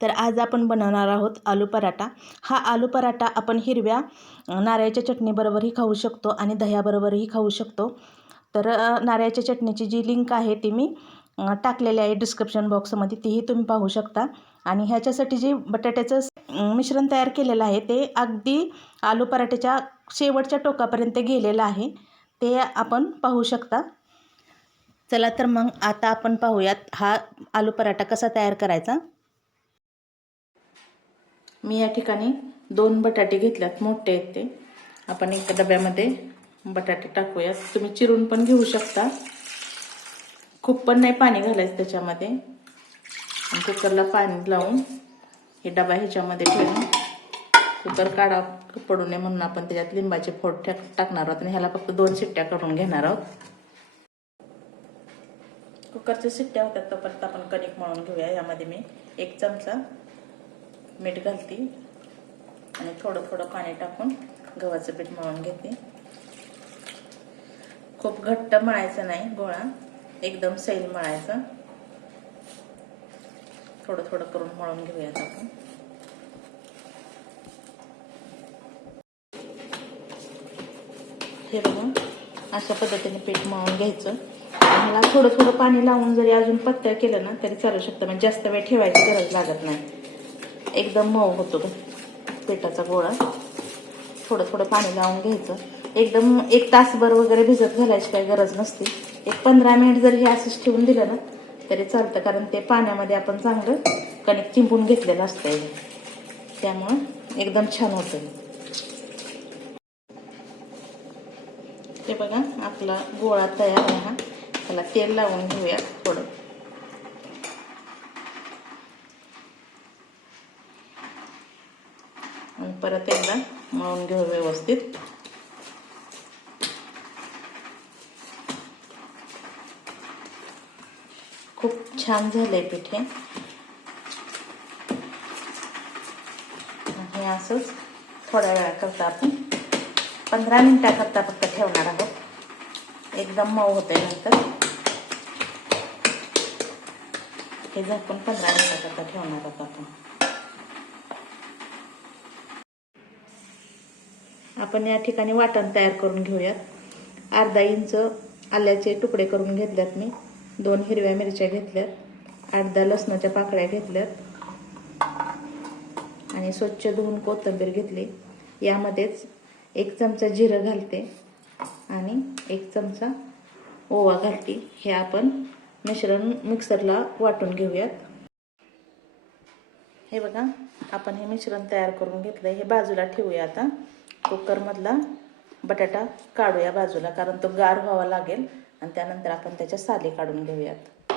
तर आज आपण बनवणार आहोत आलू पराठा। हा आलू पराठा आपण हिरव्या नारळाच्या चटणीबरोबरही खाऊ शकतो आणि दह्याबरोबरही खाऊ शकतो। तर नारळाच्या चटणीची जी लिंक आहे ती मी टाकलेली आहे डिस्क्रिप्शन बॉक्समध्ये, तीही तुम्ही पाहू शकता। आणि ह्याच्यासाठी जे बटाट्याचं मिश्रण तयार केलेलं आहे ते अगदी आलू पराठ्याच्या शेवटच्या टोकापर्यंत गेलेलं आहे, ते आपण पाहू शकता। चला तर मग आता आपण पाहूयात हा आलू पराठा कसा तयार करायचा। मी या ठिकाणी 2 बटाटे घेतल्यात, मोठे आहेत ते। आपण एका डब्यामध्ये बटाटे टाकूयात, तुम्ही चिरून पण घेऊ शकता, खूप पण नाही पाणी घालायचं त्याच्यामध्ये। कुकरला पाणी लावून हे डबा ह्याच्यामध्ये ठेवून कुकर काढा पडू नये म्हणून आपण त्याच्यात लिंबाचे फोड टाकणार आहोत आणि ह्याला फक्त 2 शिट्ट्या करून घेणार आहोत। कुकरच्या शिट्ट्या होतात तोपर्यंत आपण कणिक मळून घेऊया। यामध्ये मी 1 चमचा मीठ घालते आणि थोडं थोडं पाणी टाकून गव्हाचं पीठ मळून घेते। खूप घट्ट मळायचं नाही गोळा, एकदम सैल मळायचा, थोडं थोडं करून मळून घेऊयात आपण। हे बघा, अशा पद्धतीने पीठ मळून घ्यायचं। ह्याला थोडं थोडं पाणी लावून जरी अजून पातळ केलं ना तरी चालू शकतं, म्हणजे जास्त वेळ ठेवायची गरज लागत नाही, एकदम मऊ होतो पिठाचा गोळा। थोडं थोडं पाणी लावून घ्यायचं, एकदम 1 तासभर वगैरे भिजत घालायची काही गरज नसते। 15 मिनिट जर हे असंच ठेवून दिलं ना तरी चालतं, कारण ते पाण्यामध्ये आपण चांगलं कणिक चिंपून घेतलेलं असतंय, त्यामुळं एकदम छान होतं। हे बघा, आपला गोळा तयार आहे हा। त्याला तेल लावून घेऊया थोडं। आणि परत एकदा मळून घेऊ व्यवस्थित। खूप छान झालंय पीठ हे असंच थोड्या वेळाकरता आपण 15 मिनिटाकरता फक्त ठेवणार आहोत, एकदम मऊ होते नंतर। हे झाकून 15 मिनिटाकरता ठेवणार आहोत आपण या ठिकाणी वाटण तयार करून घेऊयात। अर्धा इंच आल्याचे तुकडे करून घेतल्यात मी, 2 हिरव्या मिरच्या घेतल्यात, 8-10 लसणाच्या पाकळ्या घेतल्यात आणि स्वच्छ धुवून कोथिंबीर घेतली। यामध्येच 1 चमचा जिरं घालते आणि 1 चमचा ओवा घालते। हे आपण मिश्रण मिक्सरला वाटून घेऊयात। हे बघा, आपण हे मिश्रण तयार करून घेतलंय, हे बाजूला ठेवूया। आता कुकरमधला बटाटा काढूया बाजूला, कारण तो गार व्हावा लागेल आणि त्यानंतर आपण त्याच्या साली काढून घेऊयात।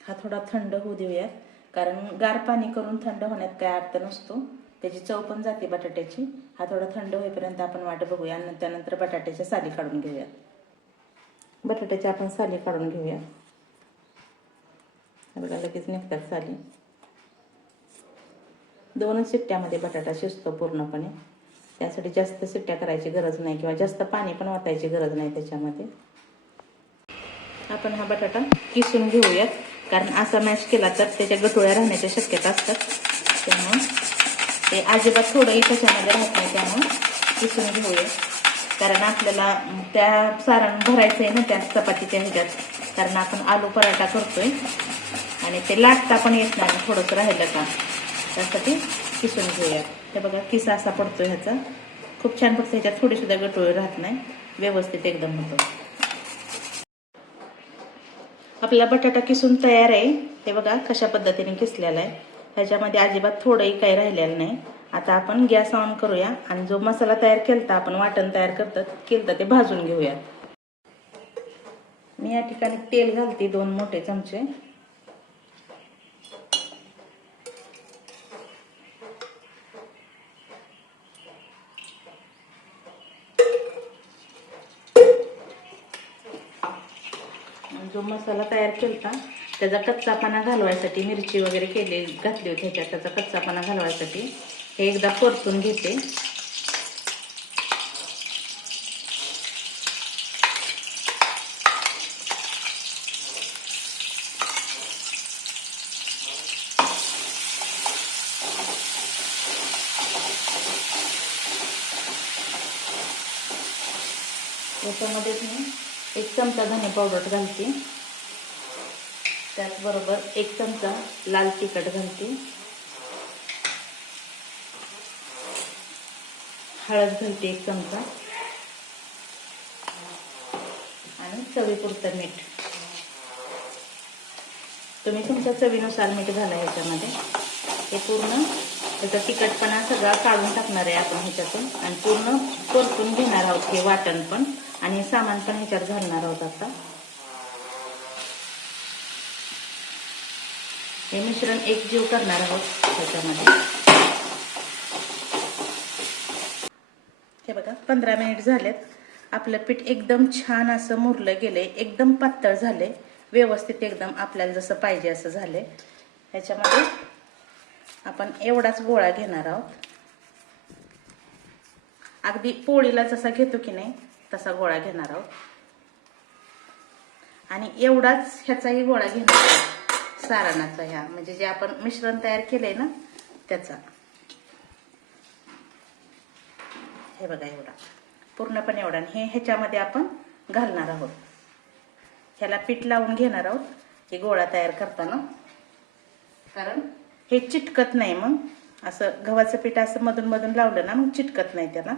हा थोडा थंड होऊ देऊयात, कारण गार पाणी करून थंड होण्यात काय अर्थ नसतो, त्याची चव पण जाते बटाट्याची। हा थोडा थंड होईपर्यंत आपण वाट बघूया आणि त्यानंतर बटाट्याच्या साली काढून घेऊयात। बटाट्याच्या आपण साली काढून घेऊया। बघा, लगेच निघतात साली। 2च शिट्ट्यामध्ये बटाटा शिजतो पूर्णपणे, त्यासाठी जास्त शिट्ट्या करायची गरज नाही किंवा जास्त पाणी पण ओतायची गरज नाही त्याच्यामध्ये। आपण हा बटाटा किसून घेऊयात, कारण असा मॅश केला तर त्याच्या गठुळ्या राहण्याच्या शक्यता असतात, त्यामुळे ते अजिबात थोडंही त्याच्यामध्ये राहत नाही, त्यामुळे किसून घेऊया। कारण आपल्याला त्या सारण भरायचं आहे ना त्या चपातीच्या ह्याच्यात, कारण आपण आलू पराठा करतोय आणि ते लाटता पण येत नाही थोडंसं राहिलं का, त्यासाठी किसून घेऊया। हे बघा, किसा असा पडतोय ह्याचा, खूप छान पडतो, ह्याच्यात थोडी सुद्धा गठुळे राहत नाही, व्यवस्थित एकदम होतो। आपला बटाटा किसून तयार आहे। हे बघा कशा पद्धतीने किसलेला आहे, ह्याच्यामध्ये अजिबात थोडंही काही राहिलेलं नाही। आता आपण गॅस ऑन करूया आणि जो मसाला तयार केलता आपण, वाटण तयार केलं ते भाजून घेऊयात। मी या ठिकाणी तेल घालते 2 मोठे चमचे। जो मसाला तयार केलता त्याचा कच्चापणा घालवायसाठी, मिरची वगैरे घातली होती ह्याच्यात, त्याचा कच्चापणा घालवायसाठी हे एकदा परतून घेते। ह्याच्यामध्येच मी 1 चमचा धने पावडर घालते, त्याचबरोबर 1 चमचा लाल तिखट घालते, हळद घालते 1 चमचा आणि चवीपुरतं मीठ. तुम्ही तुमच्या चवीनुसार मीठ घाला ह्याच्यामध्ये. हे पूर्ण त्याचा तिखटपणा सगळा काढून टाकणार आहे आपण ह्याच्यातून आणि पूर्ण परतून घेणार आहोत हे वाटण पण आणि सामान पण ह्याच्यात घालणार आहोत. आता हे मिश्रण एकजीव करणार आहोत ह्याच्यामध्ये. हे बघा 15 मिनिट झालेत. आपलं पीठ एकदम छान असं मुरलं गेले, एकदम पातळ झाले, व्यवस्थित एकदम आपल्याला जसं पाहिजे असं झाले. ह्याच्यामध्ये आपण एवढाच गोळा घेणार आहोत. अगदी पोळीला जसा घेतो की नाही तसा गोळा घेणार आहोत आणि एवढाच ह्याचाही गोळा घेणार आहोत सारणाचा, ह्या म्हणजे जे आपण मिश्रण तयार केलंय ना त्याचा. हे बघा एवढा, पूर्णपणे एवढा. हे ह्याच्यामध्ये आपण घालणार आहोत. ह्याला पीठ लावून घेणार आहोत हे गोळा तयार करताना, कारण हे चिटकत नाही. मग असं गव्हाचं पीठ असं मधून मधून लावलं ना मग चिटकत नाही त्याला.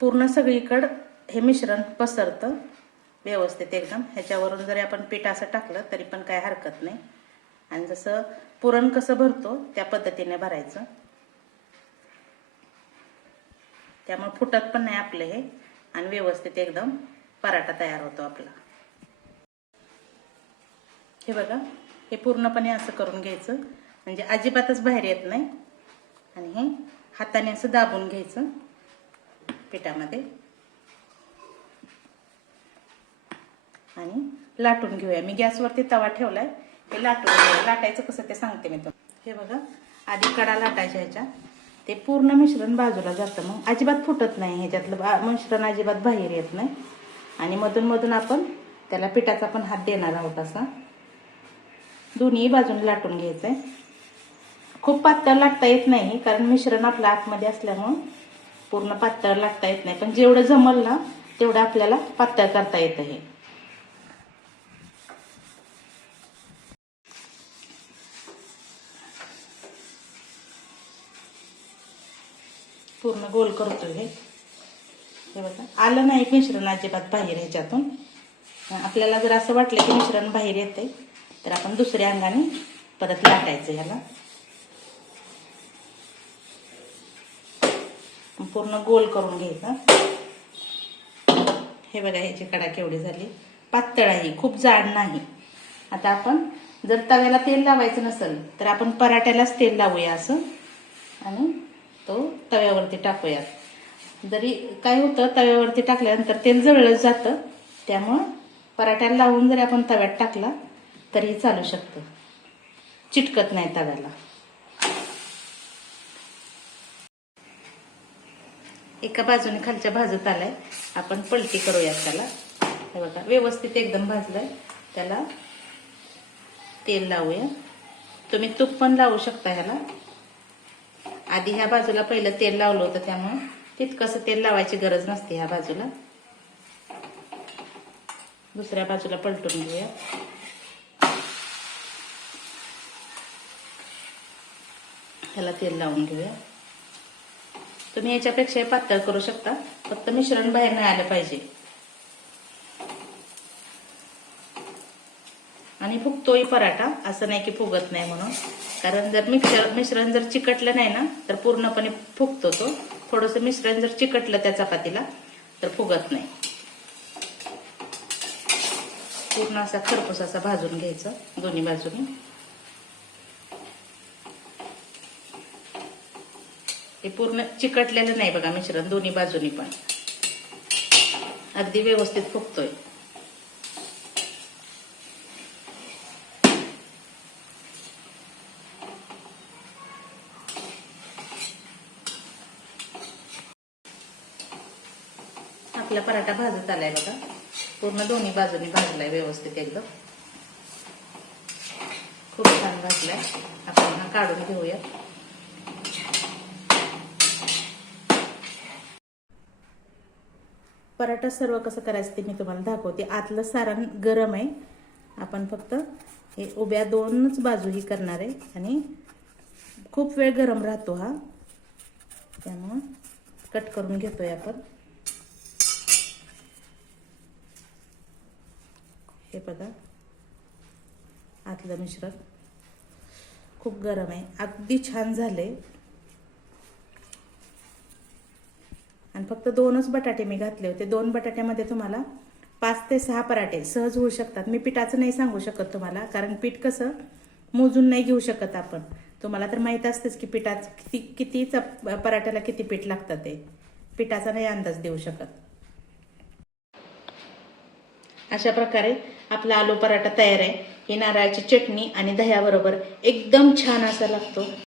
पूर्ण सगळीकडं हे मिश्रण पसरतं व्यवस्थित एकदम. ह्याच्यावरून जरी आपण पीठ असं टाकलं तरी पण काय हरकत नाही. आणि जसं पुरण कसं भरतो त्या पद्धतीने भरायचं, त्यामुळे फुटत पण नाही आपलं हे आणि व्यवस्थित एकदम पराठा तयार होतो आपला. हे बघा हे पूर्णपणे असं करून घ्यायचं म्हणजे अजिबातच बाहेर येत नाही. आणि हे हाताने असं दाबून घ्यायचं पिठामध्ये आणि लाटून घेऊया. मी गॅसवरती तवा ठेवलाय, हे लाटून घेऊया. लाटायचं कसं ते सांगते मी तुम्हाला. हे बघा आधी कडा लाटायच्या ह्याच्या, ते पूर्ण मिश्रण बाजूला जातं, मग अजिबात फुटत नाही. ह्याच्यातलं मिश्रण अजिबात बाहेर येत नाही. आणि मधून मधून आपण त्याला पिठाचा पण हात देणार आहोत. असा दोन्ही बाजूने लाटून घ्यायचंय. खूप पातळ लाटता येत नाही कारण मिश्रण आपलं आतमध्ये असल्यामुळं पूर्ण पातळ लाटता येत नाही, पण जेवढं जमल ना तेवढं आपल्याला पातळ करता येतं. हे पूर्ण गोल करतोय. हे बघा आलं नाही मिश्रण अजिबात बाहेर ह्याच्यातून. आपल्याला जर असं वाटलं की मिश्रण बाहेर येते तर आपण दुसऱ्या अंगाने परत लाटायचं. ह्याला पूर्ण गोल करून घ्यायचा. हे बघा ह्याची कडा केवढी झाली, पातळ आहे, खूप जाड नाही. आता आपण जर तव्याला तेल लावायचं नसेल तर आपण पराठ्यालाच तेल लावूया असं आणि तो तव्यावरती टाकूयात. जरी काय होतं तव्यावरती टाकल्यानंतर तेल जळलं जातं, त्यामुळं पराठ्याला लावून जरी आपण तव्यात टाकला तरीही चालू शकतं, चिटकत नाही तव्याला. एका बाजूने खालच्या भाजत आलाय, आपण पलटी करूयात त्याला. हे बघा व्यवस्थित एकदम भाजलाय. त्याला तेल लावूया. तुम्ही तूप पण लावू शकता ह्याला. आधी ह्या बाजूला पहिलं तेल लावलं होतं त्यामुळे तितकंसं तेल लावायची गरज नसते ह्या बाजूला. दुसऱ्या बाजूला पलटून घेऊया. ह्याला तेल लावून घेऊया. तुम्ही याच्यापेक्षा पातळ करू शकता, फक्त मिश्रण बाहेर नाही आलं पाहिजे. आणि फुगतोही पराठा, असं नाही की फुगत नाही म्हणून. कारण जर मिश्रण जर चिकटलं नाही ना तर पूर्णपणे फुगतो तो. थोडंसं मिश्रण जर चिकटलं त्या चपातीला तर फुगत नाही. पूर्ण असा खरपूस असा भाजून घ्यायचा दोन्ही बाजूने. हे पूर्ण चिकटलेलं नाही बघा मिश्रण दोन्ही बाजूनी, पण अगदी व्यवस्थित फुगतोय. आपला पराठा भाजत आलाय बघा, पूर्ण दोन्ही बाजूनी भाजलाय व्यवस्थित एकदम. खूप छान भाजलाय. आपण हा काढून घेऊया. पराठा सर्व कसं करायचं ते मी तुम्हाला दाखवते. आतलं सारण गरम आहे. आपण फक्त हे उभ्या 2च बाजू ही करणार आहे आणि खूप वेळ गरम राहतो हा, त्यामुळं कट करून घेतोय आपण. हे बघा आतलं मिश्रण खूप गरम आहे, अगदी छान झाले. आणि फक्त 2च बटाटे मी घातले होते. 2 बटाट्यामध्ये तुम्हाला 5 ते 6 पराठे सहज होऊ शकतात. मी पिठाचं नाही सांगू शकत तुम्हाला, कारण पीठ कसं मोजून नाही घेऊ शकत आपण. तुम्हाला तर माहीत असतेच की पिठाचं किती पराठ्याला किती पीठ लागतं ते. पिठाचा नाही अंदाज देऊ शकत. अशा प्रकारे आपला आलू पराठा तयार आहे. ही नारळाची चटणी आणि दह्याबरोबर एकदम छान असा लागतो.